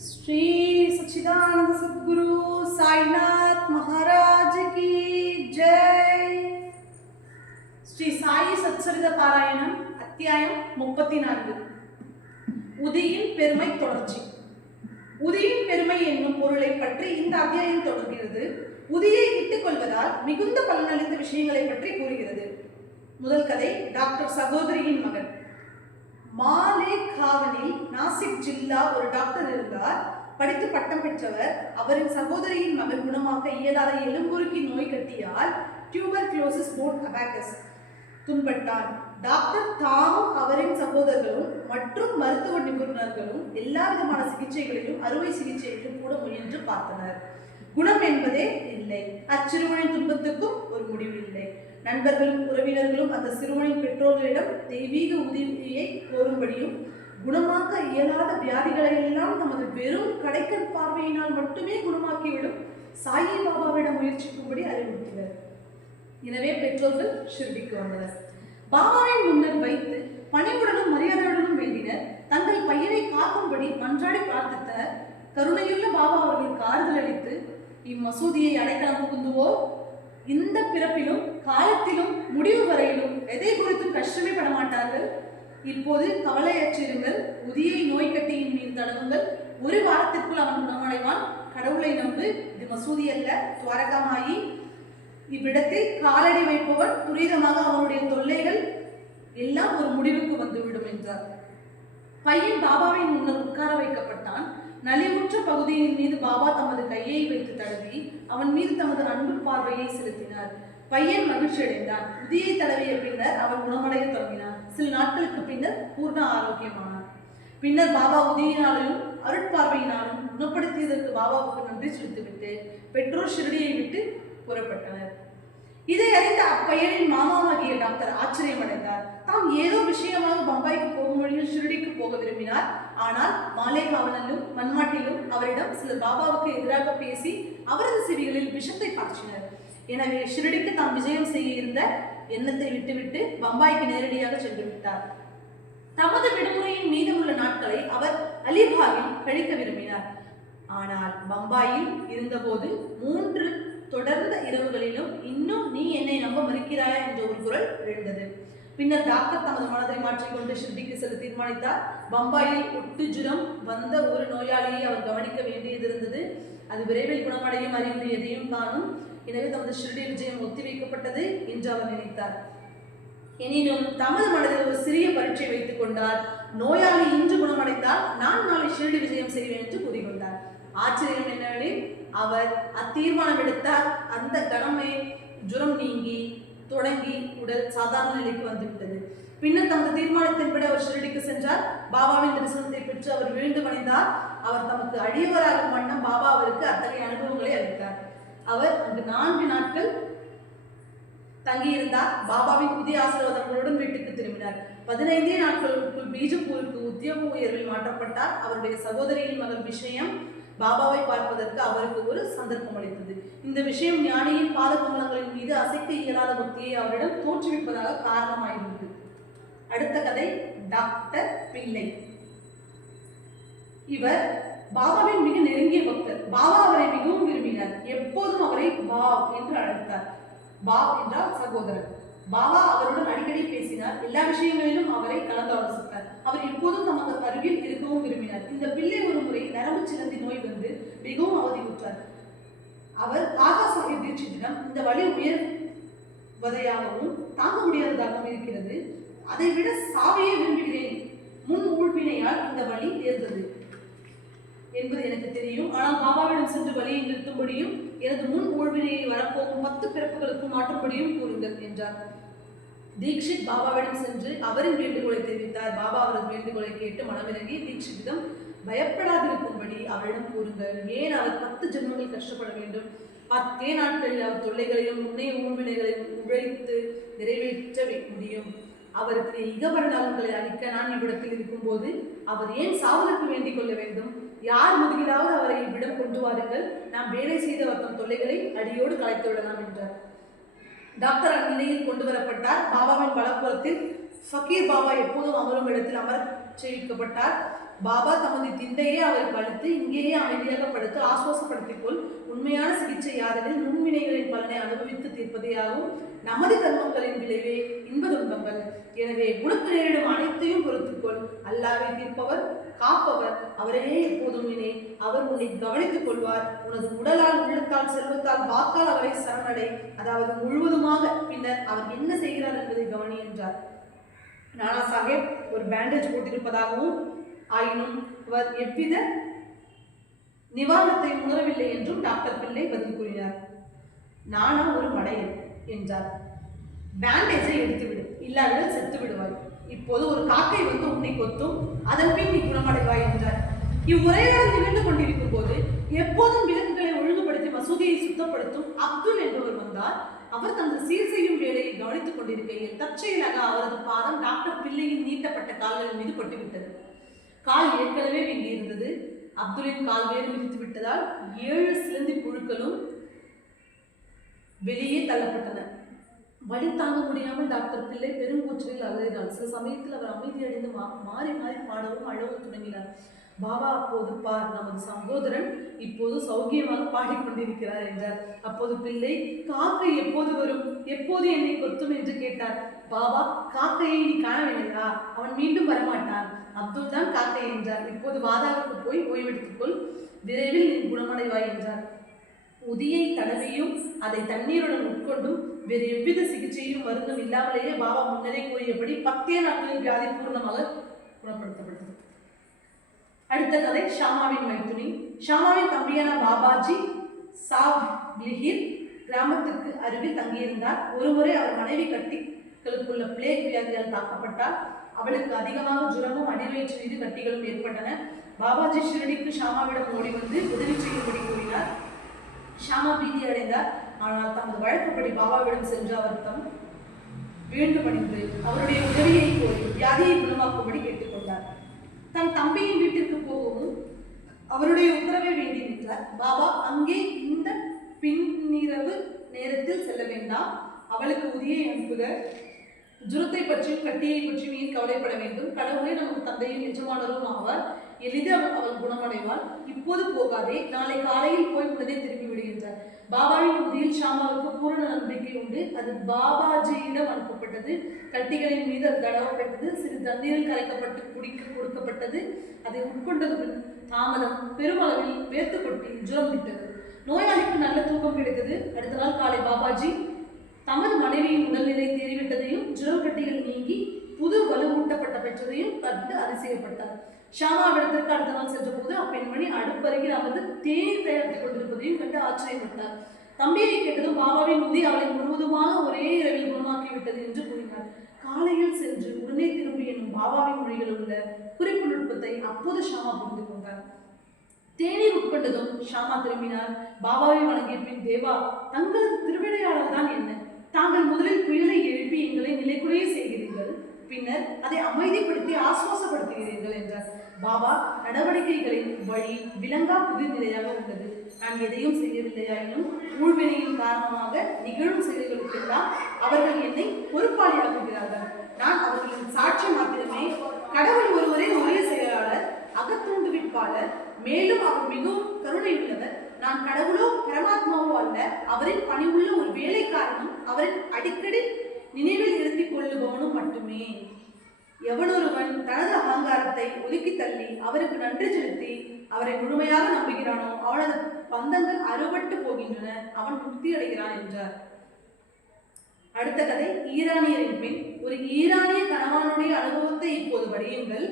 श्री सच्चिदानंद सद्गुरु साईनाथ महाराज की जय ஸ்ரீ சாயி சச்சரித பாராயணம் அத்தியாயம் முப்பத்தி நான்கு உதியின் பெருமை தொடர்ச்சி உதியின் பெருமை என்னும் பொருளை பற்றி இந்த அத்தியாயம் தொடர்கிறது உதியை இட்டுக் கொள்வதால் மிகுந்த பலனளித்த விஷயங்களை பற்றி கூறுகிறது முதல் கதை டாக்டர் சகோதரியின் மகன் மாலே காவலில் நாசிக் ஜில்லா ஒரு டாக்டர் இருந்தார். படித்து பட்டம் பெற்றவர். அவரின் சகோதரியின் மகன் குணமாக்க இயலாத எலும்புருக்கி நோய் கட்டியால் டியூபர் குளோசிஸ் போன் அபாக்கஸ் துன்பட்டார் டாக்டர் தாமும் அவரின் சகோதரர்களும் மற்றும் மருத்துவ நிபுணர்களும் எல்லா விதமான சிகிச்சைகளிலும் அறுவை சிகிச்சைகளிலும் கூட முயன்று பார்த்தனர். குணம் என்பதே இல்லை. அச்சிறுவனின் துன்பத்துக்கும் ஒரு முடிவு இல்லை. நண்பர்களும் உறவினர்களும் அந்த சிறுவனின் பெற்றோர்களிடம் தெய்வீக உதவியை கோரும்படியும் குணமாக்க இயலாத வியாதிகளை எல்லாம் நமது வெறும் கடைக்கல் பார்வையினால் மட்டுமே குணமாக்கிவிடும் சாயி பாபாவிடம் முயற்சிக்கும்படி அறிவுறுத்தினர் எனவே பெற்றோர்கள் ஷிர்டிக்கு வந்தனர். பாபாவின் முன்னர் வைத்து பணிவுடனும் மரியாதையுடனும் வேண்டினர் தங்கள் பையனை காக்கும்படி மன்றாடி பிரார்த்தித்தனர். கருணையுள்ள பாபா அவர்களுக்கு ஆறுதல் அளித்து இம்மசூதியை அடைக்கலம் புகுந்துவோர் இந்த பிறப்பிலும் காலத்திலும் முடிவு வரையிலும் எதை குறித்தும் கஷ்டமே பட மாட்டார்கள் இப்போது கவலையற்றிருங்கள். உதியை நோய் கட்டியின் மீது தடவுங்கள். ஒரு வாரத்திற்குள் அவன் குணமடைவான். கடவுளை நம்பு. இது மசூதி அல்ல துவாரகமாயி. இவ்விடத்தில் காலடி வைப்பவன் துரிதமாக அவனுடைய தொல்லைகள் எல்லாம் ஒரு முடிவுக்கு வந்துவிடும் என்றார். பையன் பாபாவின் முன்னர் உட்கார வைக்கப்பட்டான். நலிவுற்ற பகுதியின் மீது பாபா தமது கையை வைத்து தழுவி அவன் மீது தமது அன்பு பார்வையை செலுத்தினார். பையன் மகிழ்ச்சி அடைந்தான். உதியை தடவிய பின்னர் அவன் குணமடைய தொடங்கினான். சில நாட்களுக்கு பின்னர் பூர்ண ஆரோக்கியமானான். பின்னர் பாபா உதவியினாலும் அருட்பார்வையினாலும் குணப்படுத்தியதற்கு பாபாவுக்கு நன்றி செலுத்திவிட்டு பெற்றோர் ஷிரடியை விட்டு புறப்பட்டனர். இதை அறிந்த அப்பையனின் மாமாவாகிய டாக்டர் ஆச்சரியமடைந்தார். தாம் ஏதோ விஷயமாக பம்பாய்க்கு போகும் வழியில் ஷிரடிக்கு போக விரும்பினார். ஆனால் மாலேகாவனிலும் மன்மாட்டிலும் அவரிடம் சிலர் பாபாவுக்கு எதிராக பேசி அவரது செவிகளில் விஷத்தை பாய்ச்சினர். எனவே ஷிரடிக்கு தாம் விஜயம் செய்ய இருந்த எண்ணத்தை விட்டுவிட்டு பம்பாய்க்கு நேரடியாக சென்று விட்டார். தமது விடுமுறையின் மீதமுள்ள நாட்களை அவர் அலிபாகில் கழிக்க விரும்பினார். ஆனால் பம்பாயில் இருந்தபோது மூன்று தொடர்ந்த இரவுகளிலும் இன்னும் நீ என்னை நம்ப மறுக்கிறாயா என்ற ஒரு குரல் எழுந்தது. பின்னர் டாக்டர் தமது மனதை மாற்றிக்கொண்டு ஷிர்டிக்கு செல்ல தீர்மானித்தார். பம்பாயில் ஒட்டு ஜுரம் வந்த ஒரு நோயாளியை அவர் கவனிக்க வேண்டியது இருந்தது அது விரைவில் குணமடையும் அறிகுறி எதையும் காணும். எனவே தமது ஷிர்டி விஜயம் ஒத்திவைக்கப்பட்டது என்று அவர் நினைத்தார். எனினும் தமது மனதில் ஒரு சிறிய பரீட்சை வைத்துக் கொண்டார். நோயாளி இன்று குணமடைந்தால் நான் நாளை ஷிரடி விஜயம் செய்வேன் என்று கூறிக்கொண்டார். ஆச்சரியம் என்னவெனில் அவர் அத்தீர்மானம் எடுத்தார். அந்த கணமே ஜுரம் நீங்கி தொடங்கி உடல் சாதாரண நிலைக்கு வந்துவிட்டது. பின்னர் தமது தீர்மானத்தின்படி அவர் ஷிரடிக்கு சென்றார். பாபாவின் தரிசனத்தை பெற்று அவர் விழுந்து வணிந்தார் அவர் தமக்கு அடியவராகும் வண்ணம் பாபா அவருக்கு அத்தகைய அனுபவங்களை அளித்தார். அவர் அங்கு நான்கு நாட்கள் தங்கியிருந்தார் பாபாவின் புதிய ஆசீர்வாதங்களுடன் வீட்டுக்கு திரும்பினார். பதினைந்தே நாட்களுக்குள் பீஜப்பூருக்கு உத்தியோக உயர்வில் மாற்றப்பட்டார். அவருடைய சகோதரியின் மகன் விஷயம் பாபாவை பார்ப்பதற்கு அவருக்கு ஒரு சந்தர்ப்பம் அளித்தது. இந்த விஷயம் ஞானியின் பாத கமலங்களின் மீது அசைக்க இயலாத பக்தியை அவரிடம் தோற்றுவிப்பதாக காரணமாயிருந்தது. அடுத்த கதை டாக்டர் பிள்ளை. இவர் பாபாவின் மிக நெருங்கிய பக்தர். பாபா அவரை மிகவும் விரும்பினார். எப்போதும் அவரை பா என்று அழைத்தார். பா என்றால் சகோதரன் பாபா அவருடன் அடிக்கடி பேசினார். எல்லா விஷயங்களிலும் அவரை கலந்தாலோசித்தார். அவர் எப்போதும் தமது அருகில் இருக்கவும் விரும்பினார். இந்த பிள்ளை ஒரு முறை நரம்பு சிலந்தி நோய் வந்து மிகவும் அவதியுற்றார். அவர் காகா சாஹிப் தீட்சித்திடம் இந்த வழி உயர்வதையாகவும் தாங்க முடியாததாகவும் இருக்கிறது. அதை விட சாவையே விரும்புகிறேன். முன் ஊழ்வினையால் இந்த வழி நேர்ந்தது. என்பது எனக்கு தெரியும். ஆனால் பாபாவிடம் சென்று வழியை நிறுத்தும்படியும் எனது முன் ஊழ்வினையில் வரப்போகும் பத்து பிறப்புகளுக்கு மாற்றுப்படியும் கூறுங்கள் என்றார். தீக்ஷித் பாபாவிடம் சென்று அவரின் வேண்டுகோளை தெரிவித்தார். பாபா அவரது வேண்டுகோளை கேட்டு மனமிறங்கி தீக்ஷித்திடம் பயப்படாதிருக்கும்படி அவரிடம் கூறுங்கள். ஏன் அவர் பத்து ஜென்மங்கள் கஷ்டப்பட வேண்டும்? பத்தே நாட்களில் அவர் தொல்லைகளையும் முன்னே ஊழ்வினைகளையும் உழைத்து நிறைவேற்ற முடியும். அவருக்கு இகபரணங்களை அளிக்க நான் இவ்விடத்தில் இருக்கும்போது அவர் ஏன் சாவதற்கு வேண்டிக் கொள்ள வேண்டும்? யார் முதுகிலாவது அவரை இவ்விடம் கொண்டு வாருங்கள். நாம் வேலை செய்த வர்க்கம் தொல்லைகளை அடியோடு கலைத்து விடலாம் என்றார். டாக்டர் அந்நிலையில் கொண்டு வரப்பட்டார். பாபாவின் வலப்புறத்தில் ஃபக்கீர் பாபா எப்போதும் அமரும் இடத்தில் அமர் செய்விக்கப்பட்டார் பாபா தமது திண்டையே அவரை படுத்து இங்கேயே அமைதியாக படுத்து ஆசுவாசப்படுத்திக் கொள் உண்மையான சிகிச்சை யாதெனில் முன்வினைகளின் பலனை அனுபவித்து தீர்ப்பதேயாகும் நமது கர்மங்களின் விளைவே இன்ப துன்பங்கள். எனவே உனக்கு நேரிடும் அனைத்தையும் பொறுத்துக்கொள். அல்லாவை தீர்ப்பவர் காப்பவர் அவரையே எப்போதும் நினை அவர் உன்னை கவனித்துக் கொள்வார். உனது உடலால் உள்ளத்தால் செல்வத்தால் வாக்கால் அவரை சரணடை. அதாவது முழுவதுமாக பின்னர் அவர் என்ன செய்கிறார் என்பதை கவனி என்றார். நானா சாஹேப் ஒரு பேண்டேஜ் போட்டிருப்பதாகவும் ஆயினும் அவர் எவ்வித நிவாரணத்தை உணரவில்லை என்றும் டாக்டர் பிள்ளை பதில் கூறினார். நானா ஒரு மடையன் என்றார். பேண்டேஜை எடுத்துவிடு இல்லாவிடில் செத்து விடுவாய். இப்போது ஒரு காக்கை வந்து உன்னை கொத்தும் அதன் பின் நீ குணமடைவாய் என்றார். இவ்வுரையாடல் நிகழ்ந்து கொண்டிருக்கும் போது எப்போதும் விலங்குகளை ஒழுங்குபடுத்தி மசூதியை சுத்தப்படுத்தும் அப்துல் என்பவர் வந்தார். அவர் தனது சீர் செய்யும் வேலையை கவனித்துக் கொண்டிருக்கையில் தற்செயலாக அவரது பாதம் டாக்டர் பிள்ளையின் நீட்டப்பட்ட கால்களின் மீது பட்டுவிட்டது கால் ஏற்கனவே வீங்கியிருந்தது அப்துலின் கால் வேறு மிதித்து விட்டதால் ஏழு சிலந்தி புழுக்களும் வெளியே தள்ளப்பட்டன. வழி தாங்க முடியாமல் டாக்டர் பிள்ளை பெருங்கூச்சலில் அழுகிறார் சில சமயத்தில் அவர் அமைதியடைந்து மா மாறி மாறி பாடவும் அழவும் தொடங்கினார். பாபா அப்போது பார். நமது சகோதரன் இப்போது சௌக்கியமாக பாடிக்கொண்டிருக்கிறார் என்றார். அப்போது பிள்ளை காக்கை எப்போது வரும்? எப்போது என்னை கொத்தும்? என்று கேட்டார். பாபா காக்கையை நீ காணவில்லையா? அவன் மீண்டும் வரமாட்டான். அப்துல் தான் காக்கை என்றார். இப்போது வாதாவுக்கு போய் ஓய்வெடுத்துக்கொள் விரைவில் நீ குணமடைவாய் என்றார். உதியை தடவியும் அதை தண்ணீருடன் உட்கொண்டும் வேறு எவ்வித சிகிச்சையும் மருந்தும் இல்லாமலேயே பாபா முன்னரே கூறியபடி பத்தே நாட்களில் வியாதி பூர்ணமாக குணப்படுத்தப்பட்டது. அடுத்த கதை ஷாமாவின் மைத்துனி. ஷாமாவின் தம்பியான பாபாஜி சாவ் லிஹிர் கிராமத்துக்கு அருகில் தங்கியிருந்தார். ஒருமுறை அவர் மனைவி கட்டிகளுக்குள்ள பிளேக் வியாதியால் தாக்கப்பட்டார். அவளுக்கு அதிகமாக ஜுரமும் அடிவயிற்று மீது கட்டிகளும் ஏற்பட்டன. பாபாஜி ஷிரடிக்கு ஷாமாவிடம் ஓடி வந்து உதவி செய்யும்படி கூறினார். ஷாமா பீதி அடைந்தார். ஆனால் தமது வழக்கப்படி பாபாவிடம் சென்று அவர் தம் வீழ்ந்து அவருடைய உதவியை கோரி வியாதியை குணமாக்கும்படி கேட்டுக்கொண்டார். தன் தம்பியின் வீட்டிற்கு போகவும் அவருடைய உத்தரவை வேண்டி நின்றார். பாபா அங்கே இந்த பின்னிரவு நேரத்தில் செல்ல வேண்டாம். அவளுக்கு உரிய அனுப்புக. ஜுரத்தை பற்றியும் கட்டியை பற்றியும் ஏன் கவலைப்பட வேண்டும்? கடவுளே நமக்கு தந்தையும் எஜமானரும் ஆவார். எளிதில் அவள் அவள் குணமடைவாள். இப்போது போகாதே நாளை காலையில் போய் உடனே திரும்பி விடுகின்றார். பாபாவின் உதவியில் ஷாமாவுக்கு பூரண நம்பிக்கை உண்டு. அது பாபாஜியிடம் அனுப்பப்பட்டது. கட்டிகளின் மீது அது தடவப்பட்டது. சிறு தண்ணீரில் கரைக்கப்பட்டு குடிக்க கொடுக்கப்பட்டது. அதை உட்கொண்டது பின் தாமதம் பெருமளவில் வேர்த்து கொட்டி ஜுரம் விட்டது. நோயாளிக்கு நல்ல தூக்கம் கிடைத்தது. அடுத்த நாள் காலை பாபாஜி தமது மனைவியின் உடல்நிலை தேறிவிட்டதையும் ஜுரம் கட்டிகள் நீங்கி புது வலுவூட்டப்பட்ட கண்டு அதிசயப்பட்டார் ஷாமாவிடத்திற்கு அடுத்த நாள் சென்றபோது அப்பெண்மணி அடுப்பருகில் அமர்ந்து தேநீர் தயாரித்துக் கொண்டிருப்பதையும் கண்டு ஆச்சரியப்பட்டார். தம்பியை கேட்டதும் பாபாவின் உதி அவளை முழுவதுமாக ஒரே இரவில் குணமாக்கிவிட்டது என்று கூறினார். காலையில் சென்று உடனே திரும்பி என்னும் பாபாவின் மொழிகளில் உள்ள குறிப்பு நுட்பத்தை அப்போது ஷாமா புரிந்து கொண்டார். தேநீர் உட்கொண்டதும் ஷாமா திரும்பினார். பாபாவை வணங்கிய பின் தேவா தங்களது திருவிளையாடல் தான் என்ன? தாங்கள் முதலில் புயலை எழுப்பி எங்களை நிலைக்குறைய செய்கிறீர்கள். பின்னர் அதை அமைதிப்படுத்தி ஆசுவாசப்படுத்துகிறீர்கள் என்றார். பாபா நடவடிக்கைகளின் வழி விளங்கா புதிர் நிலையாக உள்ளது. நான் எதையும் செய்யவில்லையாயினும் ஊழ்வினையின் காரணமாக நிகழும் செயல்களுக்கெல்லாம் அவர்கள் என்னை பொறுப்பாளியாக்குகிறார்கள். நான் அவர்களின் சாட்சி மாத்திரமே கடவுள் ஒருவரே ஒரே செயலாளர் அகத்தூண்டு விற்பாளர் மேலும் அவர் மிகவும் கருணையுள்ளவர். நான் கடவுளோ பரமாத்மாவோ அல்ல. அவரின் பணிவுள்ள ஒரு வேலைக்காரனும் அவரின் அடிக்கடி நினைவில் இருந்து கொள்ளுபவனும் மட்டுமே. எவனொருவன் தனது அகங்காரத்தை ஒதுக்கி தள்ளி அவருக்கு நன்றி செலுத்தி அவரை முழுமையாக நம்புகிறானோ அவனது பந்தங்கள் அறுபட்டு போகின்றன அவன் முக்தி அடைகிறான் என்றார். அடுத்த கதை ஈரானியரின் பெண் ஒரு ஈரானிய கணவானுடைய அனுபவத்தை இப்போது படியுங்கள்.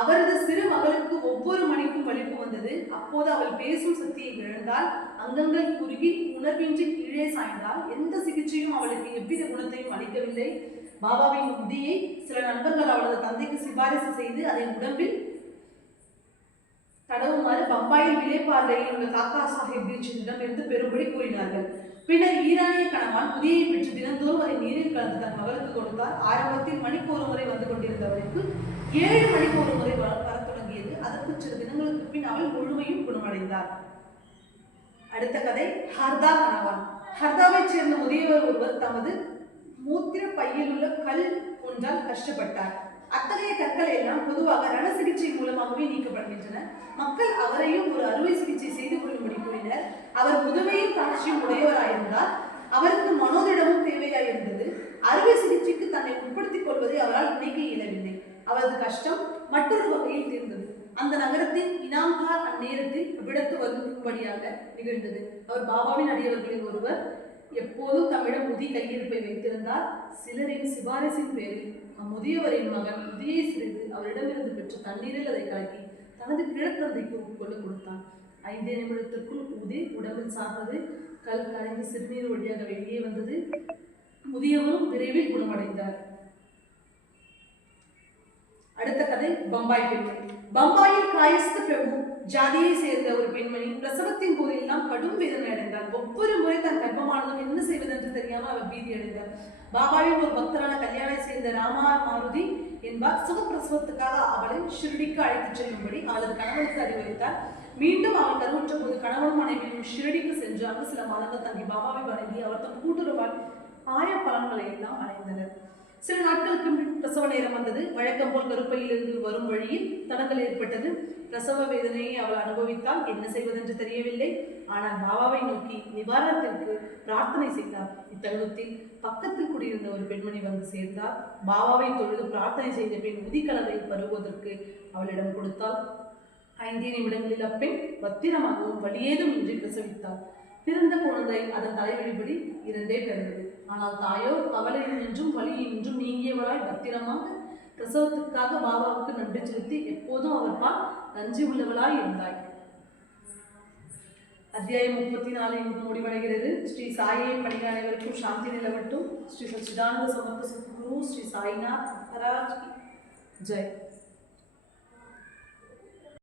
அவரது சிறு மகளுக்கு ஒவ்வொரு மணிக்கும் வலிப்பு வந்தது. அப்போது அவள் பேசும் சக்தியை இழந்தால் அங்கங்கள் குறுகி உணர்வின்றி கீழே சாய்ந்தால் எந்த சிகிச்சையும் அவளுக்கு எவ்வித குணத்தையும் அளிக்கவில்லை. பாபாவின் உதியை சில நண்பர்கள் அவளது தந்தைக்கு சிபாரிசு செய்து அதை உடம்பில் தடவுமாறு பம்பாயில் விலைப்பார்வையில் உள்ள காக்கா சாஹிப் தீட்சித்திடம் இருந்து பெரும்படி கூறினார்கள். பின்னர் ஈரானிய கணவான் புதியை பெற்று தினந்தோறும் அதை நீரில் கலந்து தன் மகளுக்கு கொடுத்தார். ஆரம்பத்தில் மணிக்கு ஒரு முறை வந்து கொண்டிருந்தவருக்கு ஏழு மணிக்கு ஒரு முறை வர வரத் தொடங்கியது. அதற்கு சில தினங்களுக்கு பின் அவள் முழுமையும் குணமடைந்தார் அடுத்த கதை ஹர்தா கணவன் ஹர்தாவைச் சேர்ந்த முதியவர் ஒருவர் தமது மூத்திர பையில் உள்ள கல் ஒன்றால் கஷ்டப்பட்டார். அத்தகைய கற்களை எல்லாம் பொதுவாக ரண சிகிச்சை மூலமாகவே நீக்கப்படுகின்றன. மக்கள் அவரையும் ஒரு அறுவை சிகிச்சை செய்து கொள்ளும்படி கூறினர். அவர் முதுமையும் காட்சியும் உடையவராயிருந்தார். அவருக்கு மனோதிடமும் தேவையாயிருந்தது. அறுவை சிகிச்சைக்கு தன்னை உட்படுத்திக் கொள்வதை அவரால் நினைக்க இயலவில்லை. அவரது கஷ்டம் மற்றொரு வகையில் தீர்ந்தது. அந்த நகரத்தின் இனாம்கார் அந்நேரத்தில் விடத்து வரும்படியாக நிகழ்ந்தது. அவர் பாபாவின் அடியவர்களில் ஒருவர் எப்போதும் தம்மிடம் முதி கையிருப்பை வைத்திருந்தார். சிலரின் சிபாரிசின் பேரில் அம்முதியவரின் மகன் முதியை சிறிது அவரிடமிருந்து பெற்ற தண்ணீரில் அதை கலக்கி தனது கிழத்தந்தைக்கு கொண்டு கொடுத்தான். ஐந்தே நிமிடத்திற்குள் உதி உடம்பில் சார்ந்தது. கல் கரைந்து சிறுநீர் வழியாக வெளியே வந்தது. முதியவரும் விரைவில் குணமடைந்தார். அடுத்த கதை பம்பாய் பெண்மணி பம்பாயில் காயஸ்த பிரபு ஜாதியை சேர்ந்த ஒரு பெண்மணி பிரசவத்தின் போதெல்லாம் கடும் வேதனை அடைந்தார். ஒவ்வொரு முறை தன் கர்ப்பமானதும் என்ன செய்வதென்று தெரியாமல் அவர் பீதி அடைந்தார். பாபாவின் ஒரு பக்தரான கல்யாணை சேர்ந்த ராமா மாருதி என்பார். சுகப்பிரசவத்துக்காக அவளை ஷிரடிக்கு அழைத்துச் செல்லும்படி அவளது கணவனுக்கு அறிவுறுத்தார் மீண்டும் அவள் கருவுற்ற போது கணவன் மனைவியும் ஷிரடிக்கு சென்று அங்கு சில மாதங்கள் தங்கி பாபாவை வணங்கி அவர் தன் கூட்டுறவால் ஆய பலன்களை எல்லாம் அடைந்தனர் சில நாட்களுக்கு முன் பிரசவ நேரம் வந்தது. வழக்கம் போல் கருப்பையிலிருந்து வரும் வழியில் தடங்கள் ஏற்பட்டது. பிரசவ வேதனையை அவள் அனுபவித்தால் என்ன செய்வதென்று தெரியவில்லை. ஆனால் பாபாவை நோக்கி நிவாரணத்திற்கு பிரார்த்தனை செய்தார். இத்தருணத்தில் பக்கத்தில் குடியிருந்த ஒரு பெண்மணி வந்து சேர்ந்தார். பாபாவை தொழுது பிரார்த்தனை செய்த பின் முதிக்கலவை பருவதற்கு அவளிடம் கொடுத்தால் ஐந்தே நிமிடங்களில் அப்பெண் பத்திரமாகவும் வழியேதும் இன்றி பிரசவித்தாள். பிறந்த குழந்தை அதன் தலைவழிபடி இரண்டே பிறந்தது ஆனால் தாயோ கவலையினின்றும் என்றும் நீங்கியவளாய் பத்திரமாக பிரசவத்துக்காக பாபாவுக்கு நன்றி செலுத்தி எப்போதும் அவர் பால் நன்றி உள்ளவளாய் இருந்தாய். அத்தியாயம் முப்பத்தி நாலு இங்கு முடிவடைகிறது. ஸ்ரீ சாயை பணிக அனைவருக்கும் சாந்தி நிலவட்டும். ஸ்ரீ சச்சிதானந்த சமர்த்த குரு ஸ்ரீ சாய்நாத் மகாராஜ் ஜெய்.